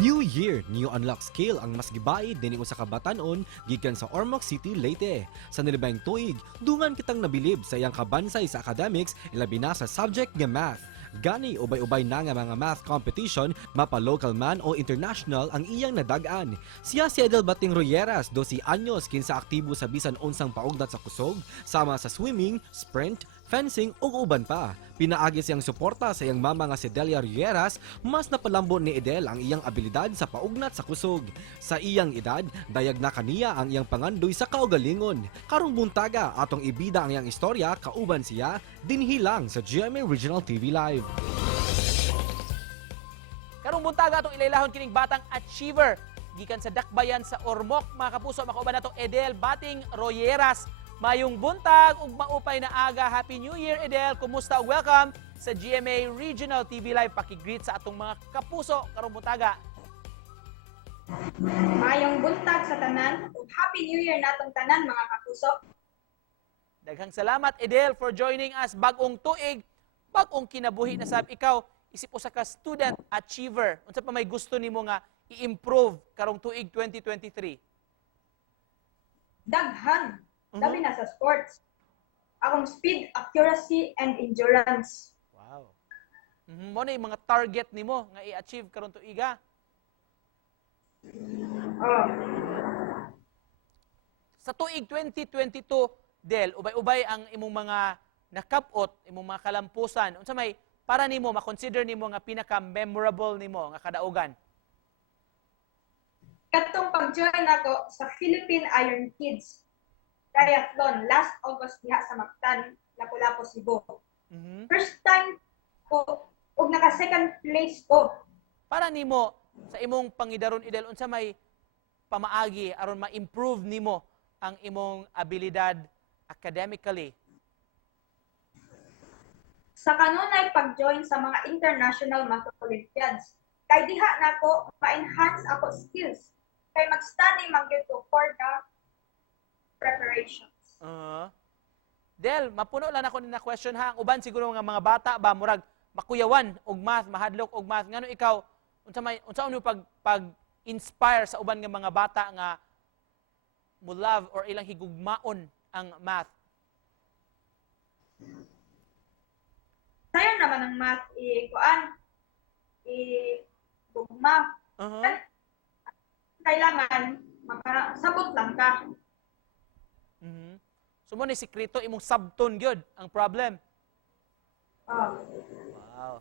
New Year, new unlock skill ang mas gibay din usa ka batan-on gikan sa Ormoc City, Leyte. Sa nilibang tuig, dungan kitang nabilib sa iyang kabansay sa academics, ilabi na sa subject nga math. Gani ubay-ubay na nga mga math competition, mapa local man o international ang iyang nadagan. Siya si Edel Bating Royeras, 12 anyos, kinsa aktibo sa bisan unsang paugnat sa kusog, sama sa swimming, sprint, fencing ug uban pa. Pinaagi siyang suporta sa iyang mama nga si Delia Royeras, mas napalambo ni Edel ang iyang abilidad sa paugnat sa kusog. Sa iyang edad, dayag na kaniya ang iyang pangandoy sa kaugalingon. Karong buntaga atong ibida ang iyang istorya kauban siya dinhi lang sa GMA Regional TV Live. Karong buntaga atong ilaylahon kining batang achiever gikan sa Dakbayan sa Ormoc. Mga kapuso, makauban nato Edel Bating Royeras. Mayong buntag ug maupay na aga. Happy New Year, Edel. Kumusta ug welcome sa GMA Regional TV Live. Paki-greet sa atong mga kapuso karong buntaga. Mayong buntag sa tanan ug Happy New Year natong tanan mga kapuso. Daghang salamat, Edel, for joining us. Bagong tuig, bagong kinabuhi na sab ikaw. Isip usa ka student achiever. Unsa pa may gusto nimo nga i-improve karong tuig 2023? Daghan, labi na sa sports. Akong speed, accuracy, and endurance. Wow. Mo na yung mga target nimo nga i-achieve karong tuiga. Oh, Sa tuig 2022, Del, ubay-ubay ang imong mga nakapot, imong mga kalampusan. Unsa may para nimo ma-consider nimo nga pinaka-memorable nimo nga kadaugan? katong pag-join ako sa Philippine Iron Kids Triathlon last August diha sa Mactan, Lapu-Lapu, Cebu. First time ko ug naka-second place ko. Para nimo sa imong pangidaron, Idel, unsa may pamaagi aron ma-improve nimo ang imong abilidad academically? Sa kanunay pag-join sa mga international math Olympiads, kay diha nako ma-enhance ako skills kay mag-study man gyud ko for the preparations. Del, mapuno lang ako ni na question ha. Ang uban siguro mga bata ba murag makuyawan og math, mahadlok og math. Ngano ikaw unsa mo pag-inspire sa uban nga mga bata nga mo love or ilang higugmaon ang math? Sayo naman ang math gugma. Kailangan makasabot lang ka. So mo ni sikreto imong sabton gyud ang problem. Oh. Wow.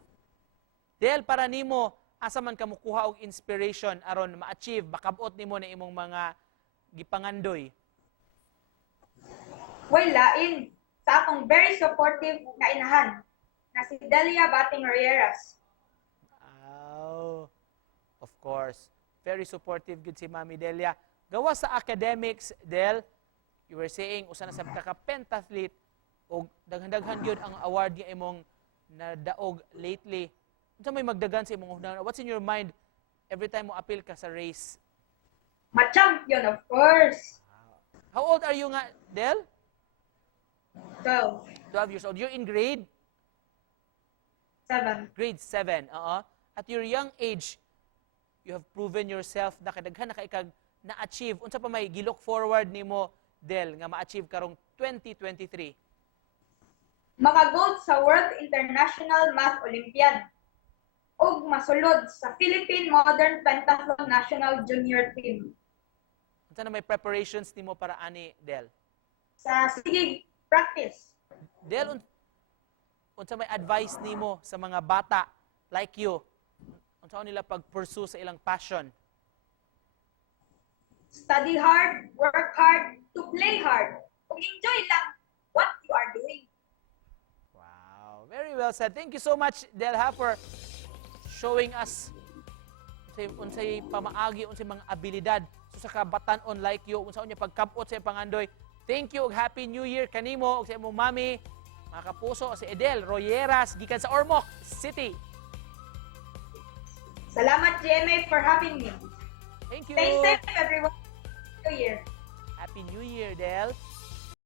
Del, para nimo asa man ka mokuha og inspiration aron ma-achieve makabot nimo na imong mga gipangandoy? Well, lain sa akong very supportive na inahan na si Delia Bating Royeras. Oh, of course. Very supportive good si Mami Delia. Gawa sa academics, Del, you were saying, usa na sa kaka-pentathlete o daghan-daghan gyud ang award nga imong nadaog lately. Unsa may magdagan sa imong hunahuna? What's in your mind every time mo appeal ka sa race? Ma-champion, of course. How old are you nga, Del? 12. 12 years old. You're in grade 7. 7. At your young age, you have proven yourself na kadaghan na kaikag na-achieve. Unsa pa may gilook forward nimo, Del, nga ma-achieve karong 2023? Makagold sa World International Math Olympiad ug masulod sa Philippine Modern Pentathlon National Junior Team. Unsa na may preparations nimo para ani, Del? Sa sige practice. Del, unsa may advice nimo sa mga bata like you? Unsa nila pag-pursue sa ilang passion? Study hard, work hard, to play hard. Ug enjoy lang what you are doing. Wow, very well said. Thank you so much, Delha, for showing us unsay pamaagi, unsay mga abilidad so sa kabatan-on like you, unsa unya pagkabot sa pangandoy. Thank you ug Happy New Year kanimo ug sa imong mami, mga kapuso, si Edel Royeras gikan sa Ormoc City. Salamat GMA for having me. Thank you. Stay safe everyone. New Year. Happy New Year, Del.